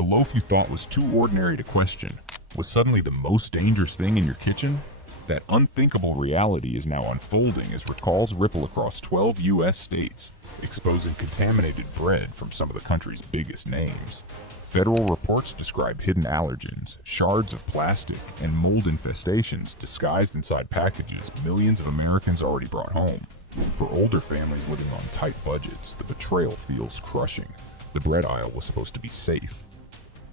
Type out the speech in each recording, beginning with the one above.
The loaf you thought was too ordinary to question was suddenly the most dangerous thing in your kitchen? That unthinkable reality is now unfolding as recalls ripple across 12 U.S. states, exposing contaminated bread from some of the country's biggest names. Federal reports describe hidden allergens, shards of plastic, and mold infestations disguised inside packages millions of Americans already brought home. For older families living on tight budgets, the betrayal feels crushing. The bread aisle was supposed to be safe,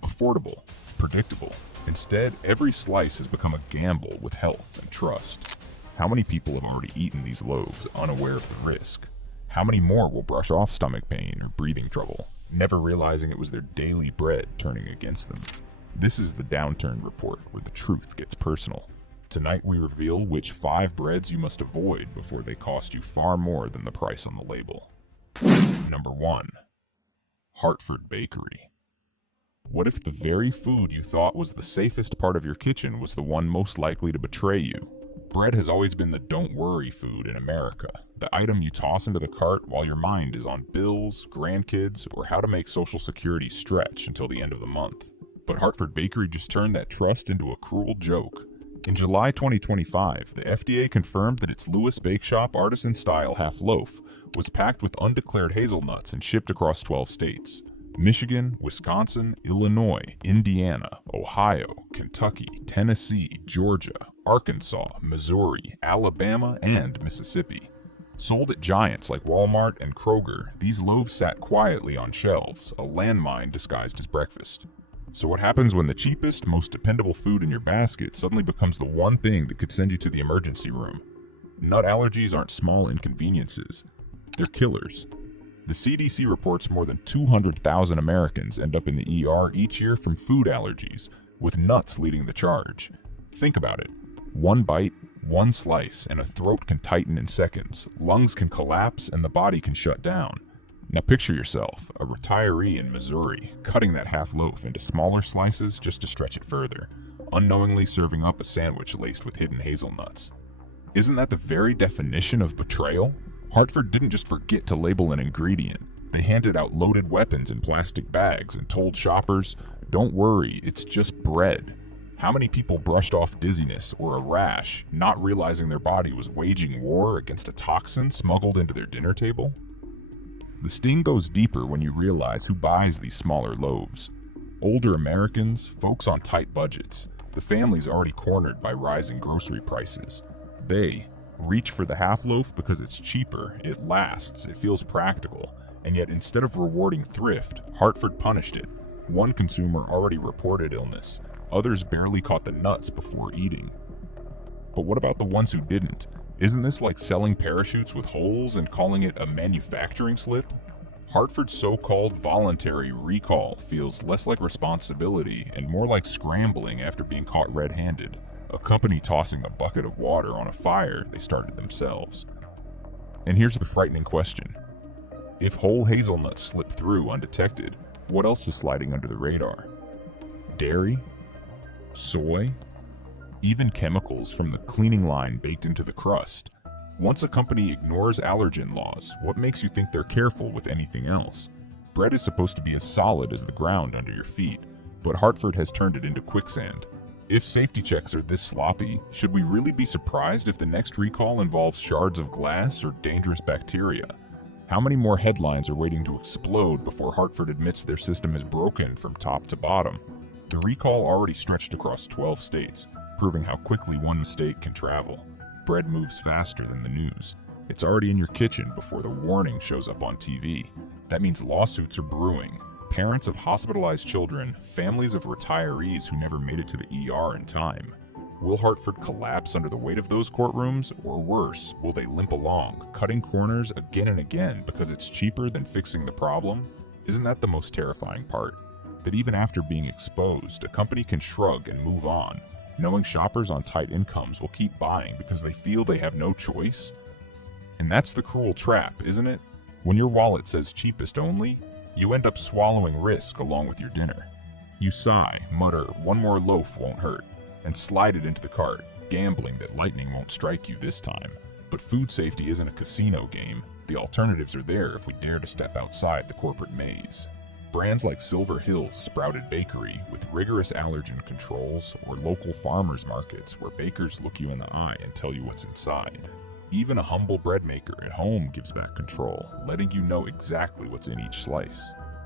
affordable, predictable. Instead, every slice has become a gamble with health and trust. How many people have already eaten these loaves unaware of the risk? How many more will brush off stomach pain or breathing trouble, never realizing it was their daily bread turning against them? This is the Downturn Report, where the truth gets personal. Tonight we reveal which 5 breads you must avoid before they cost you far more than the price on the label. Number 1. Hartford Bakery. What if the very food you thought was the safest part of your kitchen was the one most likely to betray you? Bread has always been the don't worry food in America, the item you toss into the cart while your mind is on bills, grandkids, or how to make Social Security stretch until the end of the month. But Hartford Bakery just turned that trust into a cruel joke. In July 2025, the FDA confirmed that its Lewis Bake Shop artisan-style half loaf was packed with undeclared hazelnuts and shipped across 12 states. Michigan, Wisconsin, Illinois, Indiana, Ohio, Kentucky, Tennessee, Georgia, Arkansas, Missouri, Alabama, and Mississippi. Sold at giants like Walmart and Kroger, these loaves sat quietly on shelves, a landmine disguised as breakfast. So what happens when the cheapest, most dependable food in your basket suddenly becomes the one thing that could send you to the emergency room? Nut allergies aren't small inconveniences. They're killers. The CDC reports more than 200,000 Americans end up in the ER each year from food allergies, with nuts leading the charge. Think about it. One bite, one slice, and a throat can tighten in seconds, lungs can collapse, and the body can shut down. Now picture yourself, a retiree in Missouri, cutting that half loaf into smaller slices just to stretch it further, unknowingly serving up a sandwich laced with hidden hazelnuts. Isn't that the very definition of betrayal? Hartford didn't just forget to label an ingredient. They handed out loaded weapons in plastic bags and told shoppers, "Don't worry, it's just bread." How many people brushed off dizziness or a rash, not realizing their body was waging war against a toxin smuggled into their dinner table? The sting goes deeper when you realize who buys these smaller loaves. Older Americans, folks on tight budgets, the families already cornered by rising grocery prices. They reach for the half loaf because it's cheaper, it lasts, it feels practical, and yet instead of rewarding thrift, Hartford punished it. One consumer already reported illness, others barely caught the nuts before eating. But what about the ones who didn't? Isn't this like selling parachutes with holes and calling it a manufacturing slip? Hartford's so-called voluntary recall feels less like responsibility and more like scrambling after being caught red-handed. A company tossing a bucket of water on a fire they started themselves. And here's the frightening question. If whole hazelnuts slip through undetected, what else is sliding under the radar? Dairy? Soy? Even chemicals from the cleaning line baked into the crust. Once a company ignores allergen laws, what makes you think they're careful with anything else? Bread is supposed to be as solid as the ground under your feet, but Hartford has turned it into quicksand. If safety checks are this sloppy, should we really be surprised if the next recall involves shards of glass or dangerous bacteria? How many more headlines are waiting to explode before Hartford admits their system is broken from top to bottom? The recall already stretched across 12 states, proving how quickly one mistake can travel. Bread moves faster than the news. It's already in your kitchen before the warning shows up on TV. That means lawsuits are brewing. Parents of hospitalized children, families of retirees who never made it to the ER in time. Will Hartford collapse under the weight of those courtrooms, or worse, will they limp along, cutting corners again and again because it's cheaper than fixing the problem? Isn't that the most terrifying part? That even after being exposed, a company can shrug and move on, knowing shoppers on tight incomes will keep buying because they feel they have no choice? And that's the cruel trap, isn't it? When your wallet says cheapest only, you end up swallowing risk along with your dinner. You sigh, mutter, "One more loaf won't hurt," and slide it into the cart, gambling that lightning won't strike you this time. But food safety isn't a casino game. The alternatives are there if we dare to step outside the corporate maze. Brands like Silver Hills Sprouted Bakery with rigorous allergen controls, or local farmers markets where bakers look you in the eye and tell you what's inside. Even a humble bread maker at home gives back control, letting you know exactly what's in each slice.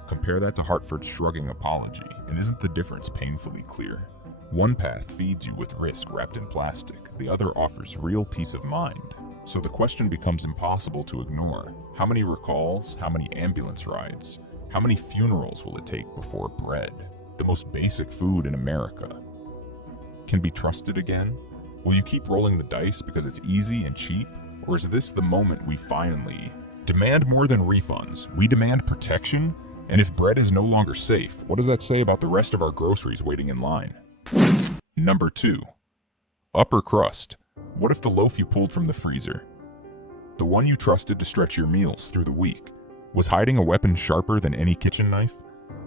Compare that to Hartford's shrugging apology, and isn't the difference painfully clear? One path feeds you with risk wrapped in plastic, the other offers real peace of mind. So the question becomes impossible to ignore. How many recalls? How many ambulance rides? How many funerals will it take before bread, the most basic food in America, can be trusted again? Will you keep rolling the dice because it's easy and cheap? Or is this the moment we finally demand more than refunds? We demand protection? And if bread is no longer safe, what does that say about the rest of our groceries waiting in line? Number 2. Upper crust. What if the loaf you pulled from the freezer, the one you trusted to stretch your meals through the week, was hiding a weapon sharper than any kitchen knife?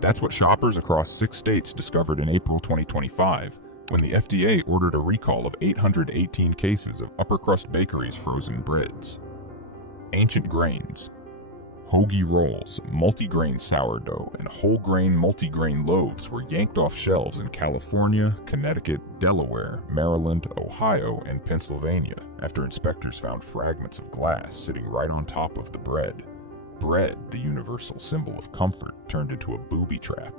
That's what shoppers across 6 states discovered in April 2025, when the FDA ordered a recall of 818 cases of Upper Crust Bakery's frozen breads. Ancient grains, hoagie rolls, multigrain sourdough, and whole grain multigrain loaves were yanked off shelves in California, Connecticut, Delaware, Maryland, Ohio, and Pennsylvania after inspectors found fragments of glass sitting right on top of the bread. Bread, the universal symbol of comfort, turned into a booby trap,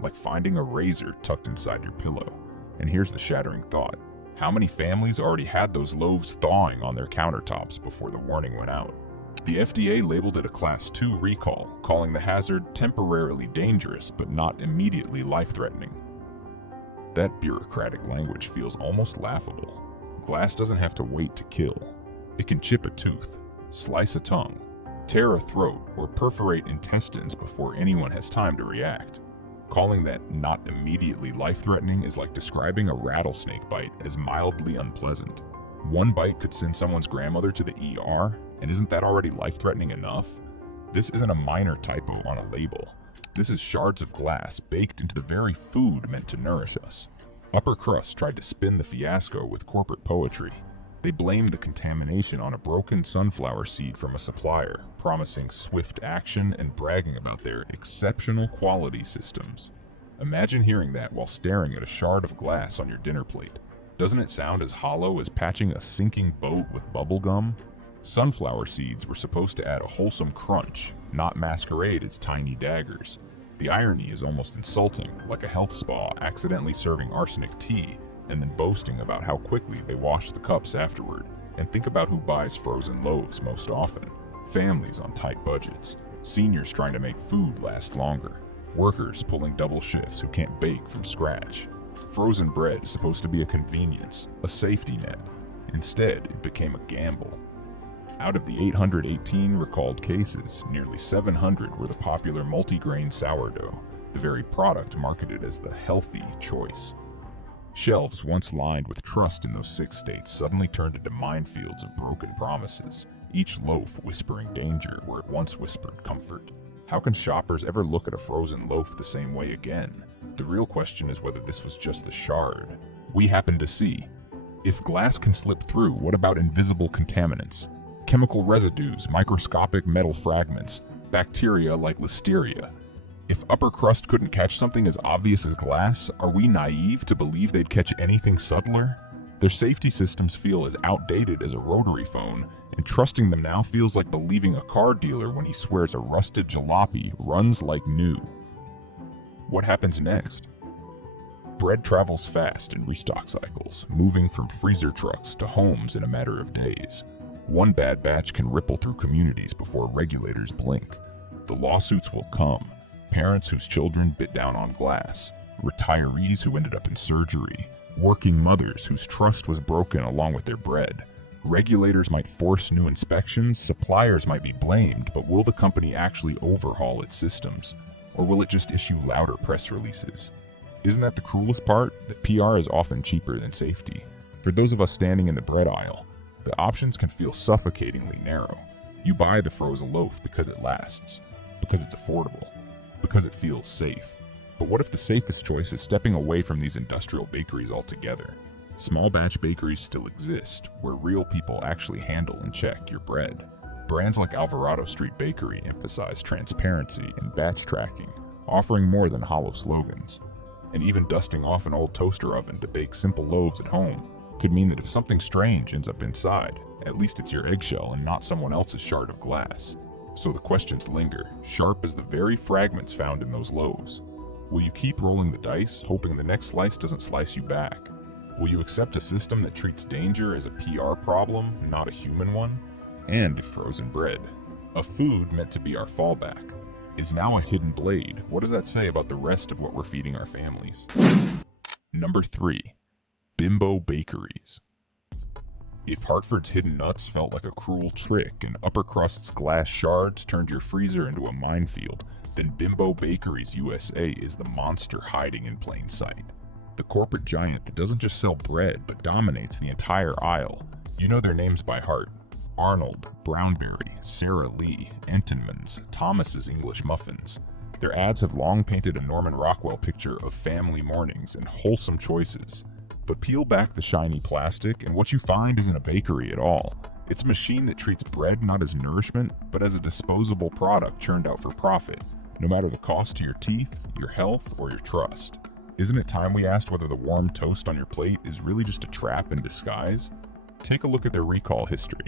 like finding a razor tucked inside your pillow. And here's the shattering thought. How many families already had those loaves thawing on their countertops before the warning went out? The FDA labeled it a Class 2 recall, calling the hazard temporarily dangerous but not immediately life-threatening. That bureaucratic language feels almost laughable. Glass doesn't have to wait to kill. It can chip a tooth, slice a tongue, tear a throat, or perforate intestines before anyone has time to react. Calling that not immediately life-threatening is like describing a rattlesnake bite as mildly unpleasant. One bite could send someone's grandmother to the ER, and isn't that already life-threatening enough? This isn't a minor typo on a label. This is shards of glass baked into the very food meant to nourish us. Upper Crust tried to spin the fiasco with corporate poetry. They blamed the contamination on a broken sunflower seed from a supplier, promising swift action and bragging about their exceptional quality systems. Imagine hearing that while staring at a shard of glass on your dinner plate. Doesn't it sound as hollow as patching a sinking boat with bubble gum? Sunflower seeds were supposed to add a wholesome crunch, not masquerade as tiny daggers. The irony is almost insulting, like a health spa accidentally serving arsenic tea and then boasting about how quickly they wash the cups afterward. And think about who buys frozen loaves most often. Families on tight budgets, seniors trying to make food last longer, workers pulling double shifts who can't bake from scratch. Frozen bread is supposed to be a convenience, a safety net. Instead, it became a gamble. Out of the 818 recalled cases, nearly 700 were the popular multigrain sourdough, the very product marketed as the healthy choice. Shelves once lined with trust in those 6 states suddenly turned into minefields of broken promises, each loaf whispering danger where it once whispered comfort. How can shoppers ever look at a frozen loaf the same way again? The real question is whether this was just the shard we happened to see. If glass can slip through, what about invisible contaminants? Chemical residues, microscopic metal fragments, bacteria like listeria. If Upper Crust couldn't catch something as obvious as glass, are we naive to believe they'd catch anything subtler? Their safety systems feel as outdated as a rotary phone, and trusting them now feels like believing a car dealer when he swears a rusted jalopy runs like new. What happens next? Bread travels fast in restock cycles, moving from freezer trucks to homes in a matter of days. One bad batch can ripple through communities before regulators blink. The lawsuits will come. Parents whose children bit down on glass, retirees who ended up in surgery, working mothers whose trust was broken along with their bread. Regulators might force new inspections, suppliers might be blamed, but will the company actually overhaul its systems? Or will it just issue louder press releases? Isn't that the cruelest part? That PR is often cheaper than safety. For those of us standing in the bread aisle, the options can feel suffocatingly narrow. You buy the frozen loaf because it lasts, because it's affordable, because it feels safe. But what if the safest choice is stepping away from these industrial bakeries altogether? Small batch bakeries still exist, where real people actually handle and check your bread. Brands like Alvarado Street Bakery emphasize transparency and batch tracking, offering more than hollow slogans. And even dusting off an old toaster oven to bake simple loaves at home could mean that if something strange ends up inside, at least it's your eggshell and not someone else's shard of glass. So the questions linger, sharp as the very fragments found in those loaves. Will you keep rolling the dice, hoping the next slice doesn't slice you back? Will you accept a system that treats danger as a PR problem, not a human one? And frozen bread, a food meant to be our fallback, is now a hidden blade. What does that say about the rest of what we're feeding our families? Number 3. Bimbo bakeries. If Hartford's hidden nuts felt like a cruel trick and upper crust's glass shards turned your freezer into a minefield, then Bimbo Bakeries USA is the monster hiding in plain sight. The corporate giant that doesn't just sell bread but dominates the entire aisle. You know their names by heart: Arnold, Brownberry, Sara Lee, Entenmann's, Thomas's English Muffins. Their ads have long painted a Norman Rockwell picture of family mornings and wholesome choices. But peel back the shiny plastic and what you find isn't a bakery at all. It's a machine that treats bread not as nourishment, but as a disposable product churned out for profit, no matter the cost to your teeth, your health, or your trust. Isn't it time we asked whether the warm toast on your plate is really just a trap in disguise? Take a look at their recall history.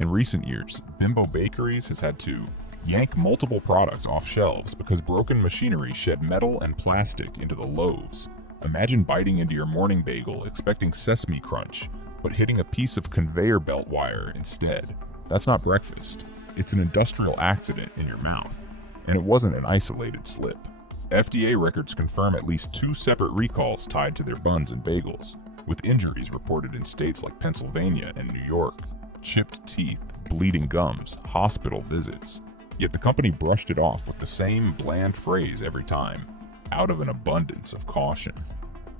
In recent years, Bimbo Bakeries has had to yank multiple products off shelves because broken machinery shed metal and plastic into the loaves. Imagine biting into your morning bagel expecting sesame crunch, but hitting a piece of conveyor belt wire instead. That's not breakfast. It's an industrial accident in your mouth. And it wasn't an isolated slip. FDA records confirm at least 2 separate recalls tied to their buns and bagels, with injuries reported in states like Pennsylvania and New York. Chipped teeth, bleeding gums, hospital visits. Yet the company brushed it off with the same bland phrase every time, out of an abundance of caution.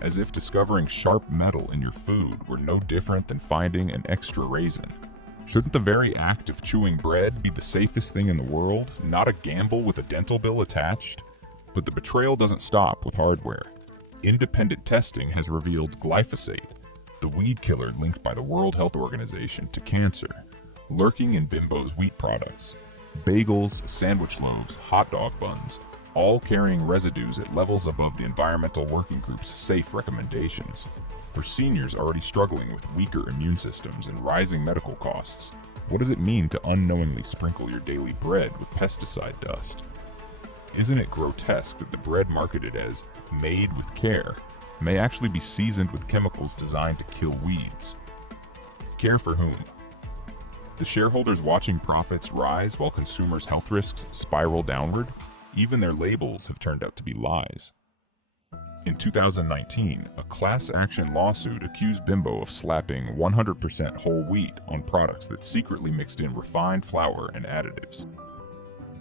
As if discovering sharp metal in your food were no different than finding an extra raisin. Shouldn't the very act of chewing bread be the safest thing in the world, not a gamble with a dental bill attached? But the betrayal doesn't stop with hardware. Independent testing has revealed glyphosate, the weed killer linked by the World Health Organization to cancer, lurking in Bimbo's wheat products. Bagels, sandwich loaves, hot dog buns, all carrying residues at levels above the Environmental Working Group's safe recommendations. For seniors already struggling with weaker immune systems and rising medical costs, what does it mean to unknowingly sprinkle your daily bread with pesticide dust? Isn't it grotesque that the bread marketed as made with care may actually be seasoned with chemicals designed to kill weeds? Care for whom? The shareholders watching profits rise while consumers' health risks spiral downward? Even their labels have turned out to be lies. In 2019, a class action lawsuit accused Bimbo of slapping 100% whole wheat on products that secretly mixed in refined flour and additives.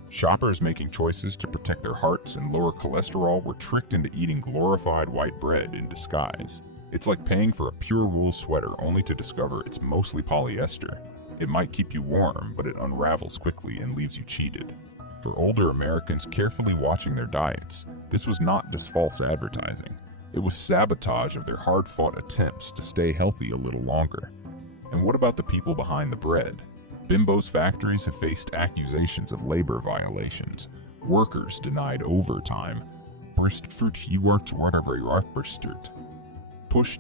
Shoppers making choices to protect their hearts and lower cholesterol were tricked into eating glorified white bread in disguise. It's like paying for a pure wool sweater only to discover it's mostly polyester. It might keep you warm, but it unravels quickly and leaves you cheated. For older Americans carefully watching their diets, this was not just false advertising. It was sabotage of their hard-fought attempts to stay healthy a little longer. And what about the people behind the bread? Bimbo's factories have faced accusations of labor violations, workers denied overtime, pushed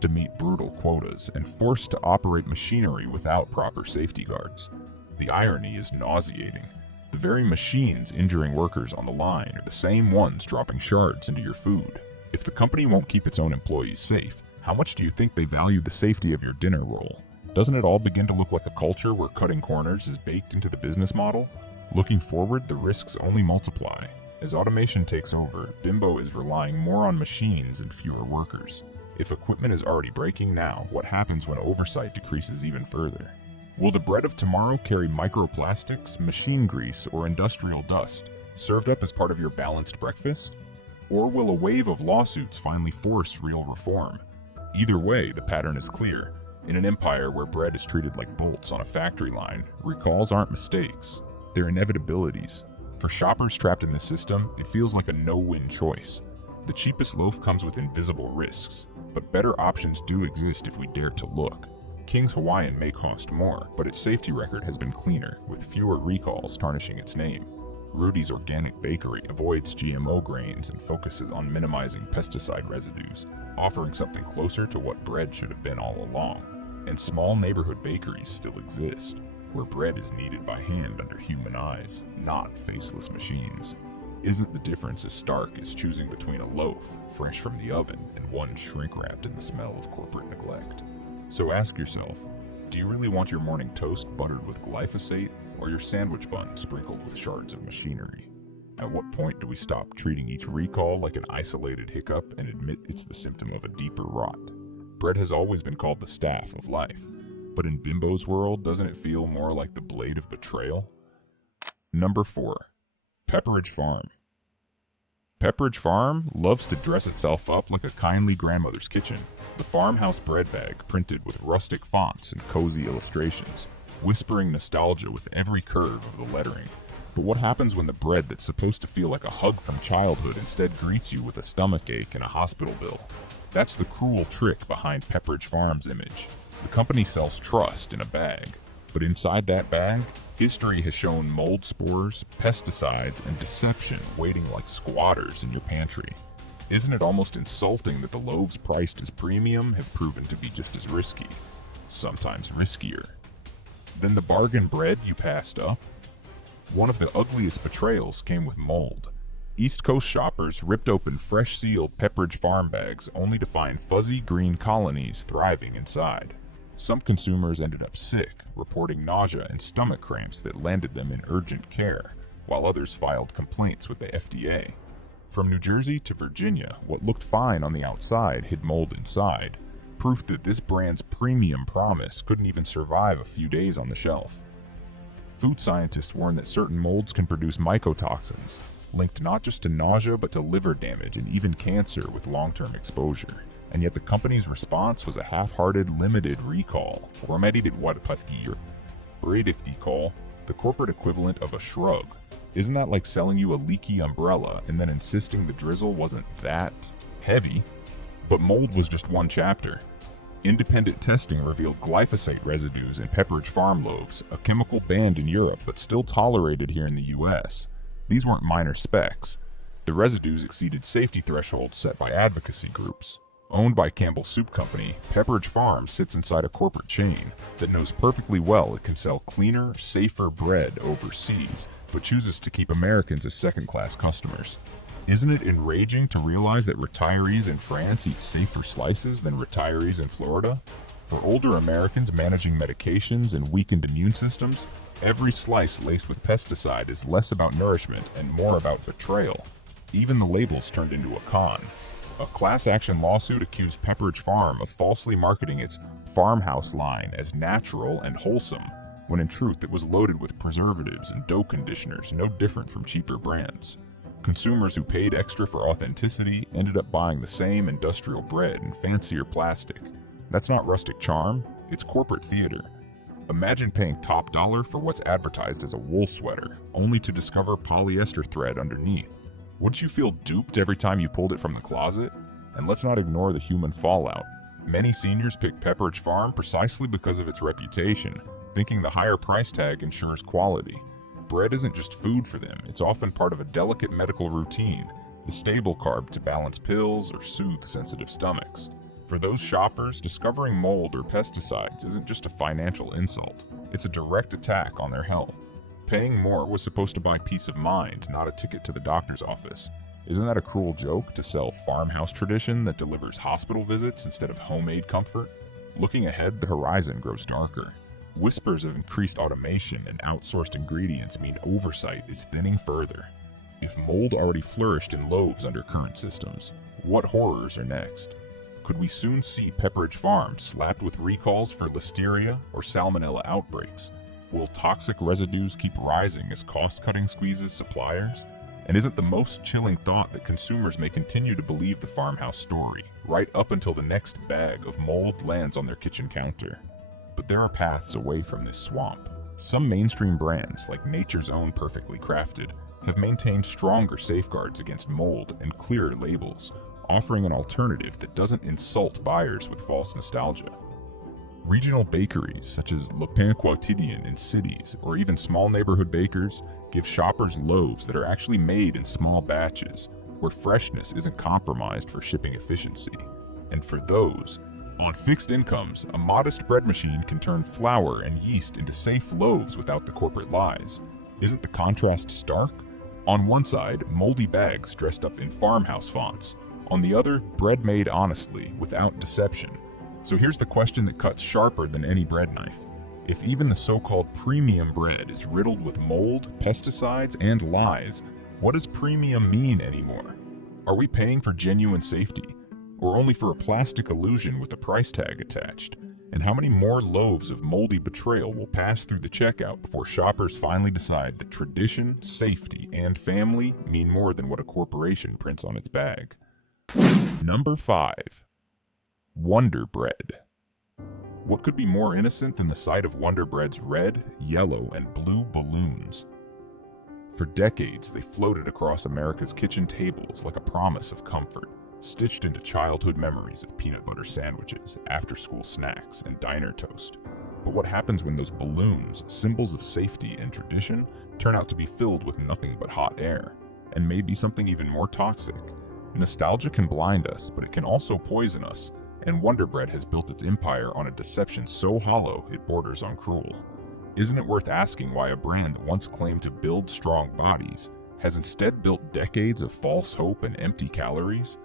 to meet brutal quotas, and forced to operate machinery without proper safety guards. The irony is nauseating. The very machines injuring workers on the line are the same ones dropping shards into your food. If the company won't keep its own employees safe, how much do you think they value the safety of your dinner roll? Doesn't it all begin to look like a culture where cutting corners is baked into the business model? Looking forward, the risks only multiply. As automation takes over, Bimbo is relying more on machines and fewer workers. If equipment is already breaking now, what happens when oversight decreases even further? Will the bread of tomorrow carry microplastics, machine grease, or industrial dust, served up as part of your balanced breakfast? Or will a wave of lawsuits finally force real reform? Either way, the pattern is clear. In an empire where bread is treated like bolts on a factory line, recalls aren't mistakes. They're inevitabilities. For shoppers trapped in the system, it feels like a no-win choice. The cheapest loaf comes with invisible risks, but better options do exist if we dare to look. King's Hawaiian may cost more, but its safety record has been cleaner, with fewer recalls tarnishing its name. Rudy's Organic Bakery avoids GMO grains and focuses on minimizing pesticide residues, offering something closer to what bread should have been all along. And small neighborhood bakeries still exist, where bread is kneaded by hand under human eyes, not faceless machines. Isn't the difference as stark as choosing between a loaf, fresh from the oven, and one shrink-wrapped in the smell of corporate neglect? So ask yourself, do you really want your morning toast buttered with glyphosate, or your sandwich bun sprinkled with shards of machinery? At what point do we stop treating each recall like an isolated hiccup and admit it's the symptom of a deeper rot? Bread has always been called the staff of life, but in Bimbo's world, doesn't it feel more like the blade of betrayal? Number 4. Pepperidge Farm. Pepperidge Farm loves to dress itself up like a kindly grandmother's kitchen. The farmhouse bread bag printed with rustic fonts and cozy illustrations, whispering nostalgia with every curve of the lettering. But what happens when the bread that's supposed to feel like a hug from childhood instead greets you with a stomachache and a hospital bill? That's the cruel trick behind Pepperidge Farm's image. The company sells trust in a bag, but inside that bag, history has shown mold spores, pesticides, and deception waiting like squatters in your pantry. Isn't it almost insulting that the loaves priced as premium have proven to be just as risky, sometimes riskier, than the bargain bread you passed up? One of the ugliest betrayals came with mold. East Coast shoppers ripped open fresh-sealed Pepperidge Farm bags only to find fuzzy green colonies thriving inside. Some consumers ended up sick, reporting nausea and stomach cramps that landed them in urgent care, while others filed complaints with the FDA. From New Jersey to Virginia, what looked fine on the outside hid mold inside, proof that this brand's premium promise couldn't even survive a few days on the shelf. Food scientists warn that certain molds can produce mycotoxins, linked not just to nausea but to liver damage and even cancer with long-term exposure. And yet the company's response was a half-hearted, limited recall, remedied call, the corporate equivalent of a shrug. Isn't that like selling you a leaky umbrella and then insisting the drizzle wasn't that heavy? But mold was just one chapter. Independent testing revealed glyphosate residues in Pepperidge Farm loaves, a chemical banned in Europe but still tolerated here in the US. These weren't minor specks. The residues exceeded safety thresholds set by advocacy groups. Owned by Campbell Soup Company, Pepperidge Farm sits inside a corporate chain that knows perfectly well it can sell cleaner, safer bread overseas, but chooses to keep Americans as second-class customers. Isn't it enraging to realize that retirees in France eat safer slices than retirees in Florida? For older Americans managing medications and weakened immune systems, every slice laced with pesticide is less about nourishment and more about betrayal. Even the labels turned into a con. A class action lawsuit accused Pepperidge Farm of falsely marketing its farmhouse line as natural and wholesome, when in truth it was loaded with preservatives and dough conditioners no different from cheaper brands. Consumers who paid extra for authenticity ended up buying the same industrial bread in fancier plastic. That's not rustic charm, it's corporate theater. Imagine paying top dollar for what's advertised as a wool sweater, only to discover polyester thread underneath. Wouldn't you feel duped every time you pulled it from the closet? And let's not ignore the human fallout. Many seniors pick Pepperidge Farm precisely because of its reputation, thinking the higher price tag ensures quality. Bread isn't just food for them, it's often part of a delicate medical routine, the stable carb to balance pills or soothe sensitive stomachs. For those shoppers, discovering mold or pesticides isn't just a financial insult, it's a direct attack on their health. Paying more was supposed to buy peace of mind, not a ticket to the doctor's office. Isn't that a cruel joke to sell farmhouse tradition that delivers hospital visits instead of homemade comfort? Looking ahead, the horizon grows darker. Whispers of increased automation and outsourced ingredients mean oversight is thinning further. If mold already flourished in loaves under current systems, what horrors are next? Could we soon see Pepperidge Farm slapped with recalls for listeria or salmonella outbreaks? Will toxic residues keep rising as cost-cutting squeezes suppliers? And isn't the most chilling thought that consumers may continue to believe the farmhouse story, right up until the next bag of mold lands on their kitchen counter? But there are paths away from this swamp. Some mainstream brands, like Nature's Own Perfectly Crafted, have maintained stronger safeguards against mold and clearer labels, offering an alternative that doesn't insult buyers with false nostalgia. Regional bakeries such as Le Pain Quotidien in cities or even small neighborhood bakers give shoppers loaves that are actually made in small batches where freshness isn't compromised for shipping efficiency. And for those on fixed incomes, a modest bread machine can turn flour and yeast into safe loaves without the corporate lies. Isn't the contrast stark? On one side, moldy bags dressed up in farmhouse fonts. On the other, bread made honestly, without deception. So here's the question that cuts sharper than any bread knife. If even the so-called premium bread is riddled with mold, pesticides, and lies, what does premium mean anymore? Are we paying for genuine safety, or only for a plastic illusion with a price tag attached? And how many more loaves of moldy betrayal will pass through the checkout before shoppers finally decide that tradition, safety, and family mean more than what a corporation prints on its bag? Number 5. Wonder Bread. What could be more innocent than the sight of Wonder Bread's red, yellow, and blue balloons? For decades, they floated across America's kitchen tables like a promise of comfort, stitched into childhood memories of peanut butter sandwiches, after-school snacks, and diner toast. But what happens when those balloons, symbols of safety and tradition, turn out to be filled with nothing but hot air, and maybe something even more toxic? Nostalgia can blind us, but it can also poison us, and Wonder Bread has built its empire on a deception so hollow it borders on cruel. Isn't it worth asking why a brand that once claimed to build strong bodies has instead built decades of false hope and empty calories?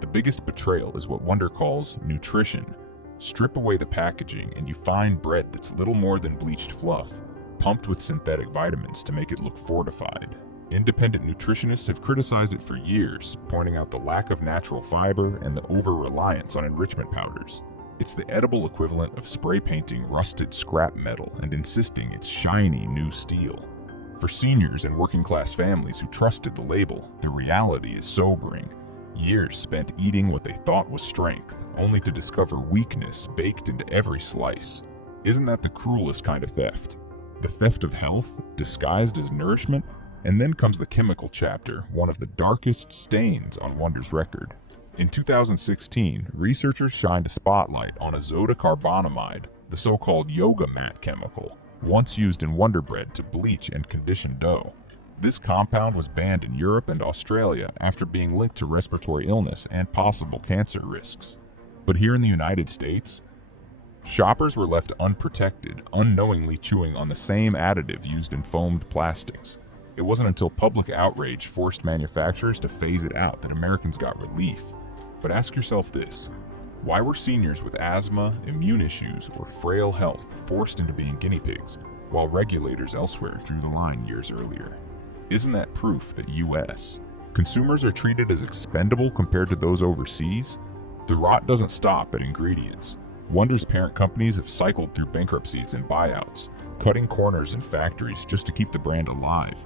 The biggest betrayal is what Wonder calls nutrition. Strip away the packaging and you find bread that's little more than bleached fluff, pumped with synthetic vitamins to make it look fortified. Independent nutritionists have criticized it for years, pointing out the lack of natural fiber and the over-reliance on enrichment powders. It's the edible equivalent of spray painting rusted scrap metal and insisting it's shiny new steel. For seniors and working-class families who trusted the label, the reality is sobering. Years spent eating what they thought was strength, only to discover weakness baked into every slice. Isn't that the cruelest kind of theft? The theft of health, disguised as nourishment? And then comes the chemical chapter, one of the darkest stains on Wonder's record. In 2016, researchers shined a spotlight on azotocarbonamide, the so-called yoga mat chemical, once used in Wonder Bread to bleach and condition dough. This compound was banned in Europe and Australia after being linked to respiratory illness and possible cancer risks. But here in the United States, shoppers were left unprotected, unknowingly chewing on the same additive used in foamed plastics. It wasn't until public outrage forced manufacturers to phase it out that Americans got relief. But ask yourself this: why were seniors with asthma, immune issues, or frail health forced into being guinea pigs, while regulators elsewhere drew the line years earlier? Isn't that proof that U.S. consumers are treated as expendable compared to those overseas? The rot doesn't stop at ingredients. Wonder's parent companies have cycled through bankruptcies and buyouts, cutting corners in factories just to keep the brand alive.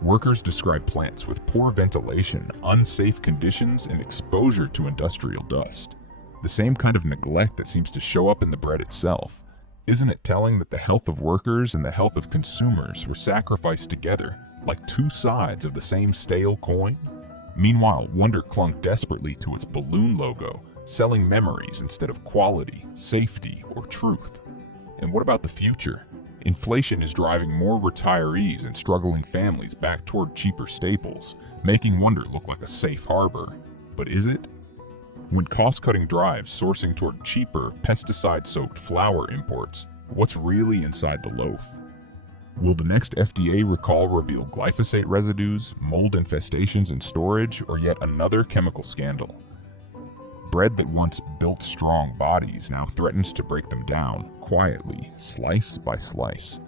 Workers describe plants with poor ventilation, unsafe conditions, and exposure to industrial dust. The same kind of neglect that seems to show up in the bread itself. Isn't it telling that the health of workers and the health of consumers were sacrificed together, like two sides of the same stale coin? Meanwhile, Wonder clung desperately to its balloon logo, selling memories instead of quality, safety, or truth. And what about the future? Inflation is driving more retirees and struggling families back toward cheaper staples, making Wonder look like a safe harbor. But is it? When cost-cutting drives sourcing toward cheaper, pesticide-soaked flour imports, what's really inside the loaf? Will the next FDA recall reveal glyphosate residues, mold infestations in storage, or yet another chemical scandal? Bread that once built strong bodies now threatens to break them down, quietly, slice by slice.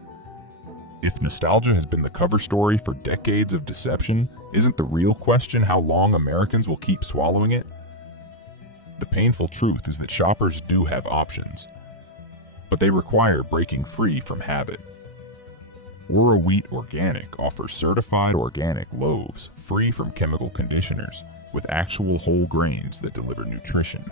If nostalgia has been the cover story for decades of deception, isn't the real question how long Americans will keep swallowing it? The painful truth is that shoppers do have options, but they require breaking free from habit. Ora Wheat Organic offers certified organic loaves, free from chemical conditioners, with actual whole grains that deliver nutrition.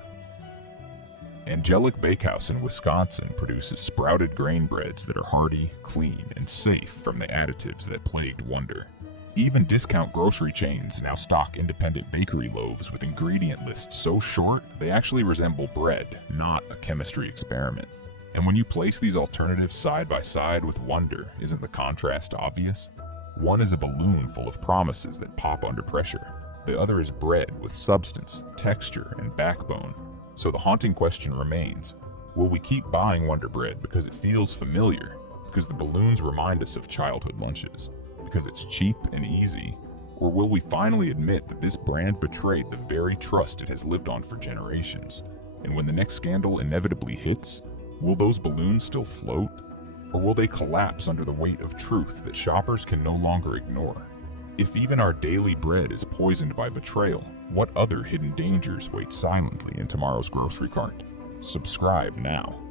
Angelic Bakehouse in Wisconsin produces sprouted grain breads that are hearty, clean, and safe from the additives that plagued Wonder. Even discount grocery chains now stock independent bakery loaves with ingredient lists so short they actually resemble bread, not a chemistry experiment. And when you place these alternatives side by side with Wonder, isn't the contrast obvious? One is a balloon full of promises that pop under pressure. The other is bread with substance, texture, and backbone. So the haunting question remains, will we keep buying Wonder Bread because it feels familiar, because the balloons remind us of childhood lunches, because it's cheap and easy, or will we finally admit that this brand betrayed the very trust it has lived on for generations? And when the next scandal inevitably hits, will those balloons still float? Or will they collapse under the weight of truth that shoppers can no longer ignore? If even our daily bread is poisoned by betrayal, what other hidden dangers wait silently in tomorrow's grocery cart? Subscribe now.